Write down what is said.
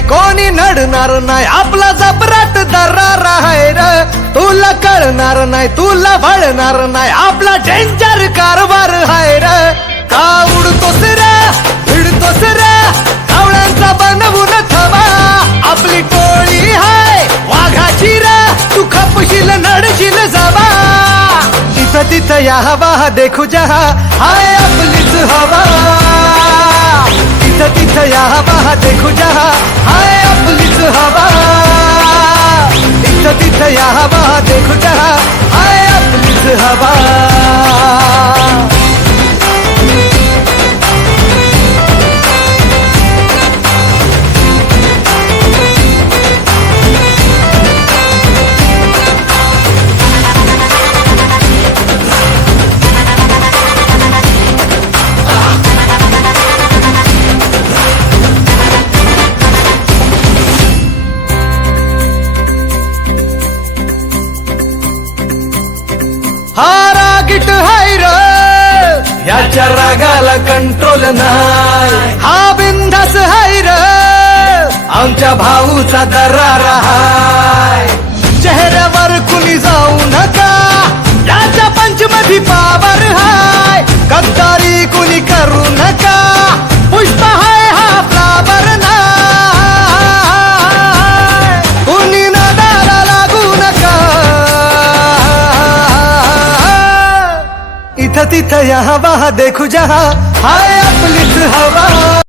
नाही कोणी नडणार नाही. आपला जबराट दरार आहे र. तुला कळणार नाही तुला भळणार नाही. आपला डेंजर कारभार आहे र. का उडतोस रे भिडतोस रे? कावळ्यांचा बनवून थवा आपली टोळी हाय वाघाची रे. तू खपशील नडशील जबा तिथं तिथं या हवा देखू जहा. हाय आपलीच हवा. तिथं तिथं या हवा जहा देखू जहा हाय आपलीच हवा। तिथं तिथं या हवा देखू जहा हाय आपलीच हवा। हा रागीट हाय र. याच्या रागाला कंट्रोल नाही. हा बिंदास हाय र. आमच्या भाऊचा दरार हाय. चेहऱ्यावर कुणी जाऊ इथं तिथं या हवा देखू जहा. हाय आपलीच हवा.